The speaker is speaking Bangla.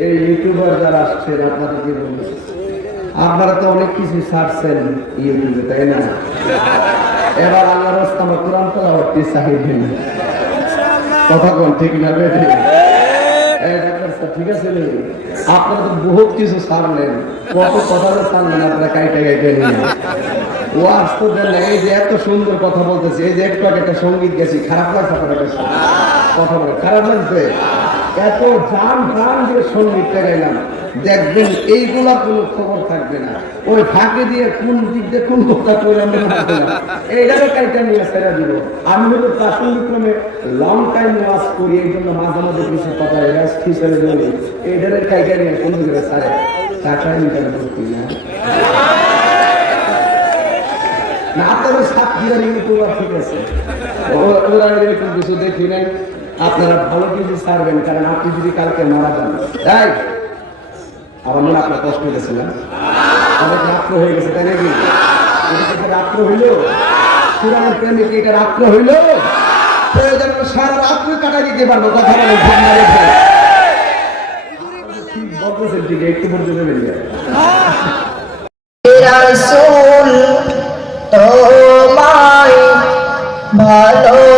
এই ইউটিউবার যারা আসছেন আপনাদেরকে বলবো, আপনারা তো অনেক কিছু ছাড়ছেন ইউটিউবে, তাই না? এবার আল্লাহর রাস্তা আমার কোরআন তেলাওয়াত চাইবেন, কথা কোন ঠিক না? ঠিক আছে, আপনারা তো বহুত কিছু ছাড়লেন, কত কথা ছাড়লেন আপনারা কাইটা গাইতে নিয়ে। ও আসতে দেন, এই যে এত সুন্দর কথা বলতেছে, এই যে একটু আগে একটা সঙ্গীত গেছি, খারাপ লাগছে আপনার কাছে? কথা বলে খারাপ লাগছে? এত জান প্রাণ দিয়ে সঙ্গীতটা গাইলাম, দেখবেন এইগুলা কোনো খবর থাকবে না, ওই ফাঁকে দিয়ে কোন দিক দিয়ে কোন কথা করে এইটাকে কাইটা নিয়ে ছেড়ে দিব। আমি হলো প্রাসঙ্গিক ক্রমে লং টাইম ওয়াজ করি, এই জন্য মাঝে মাঝে কিছু কথা রেস্ট হিসেবে বলি, এইটারে কাইটা নিয়ে কোন দিকে ছাড়ে টাকা ইনকাম করতি না। না আপনাদের সাতক্ষীরার ইউটিউবার ঠিক আছে, ওরা এরকম কিছু দেখি নাই। আপনারা ভালো কিছু ছাড়বেন, কারণ আপনি যদি কালকে মারা যান, তাই আমার মনে আপনার কষ্ট হয়েছে না? অনেক রাত্র হয়ে গেছে, তাই নাকি? রাত্র হইল পুরানোর প্রেমিক, এটা রাত্র হইল, প্রয়োজন সারা রাত্র কাটাই দিতে পারবো। কথা বলে বলতেছেন ঠিক, একটু পর্যন্ত বেরিয়ে তোমায় ভালো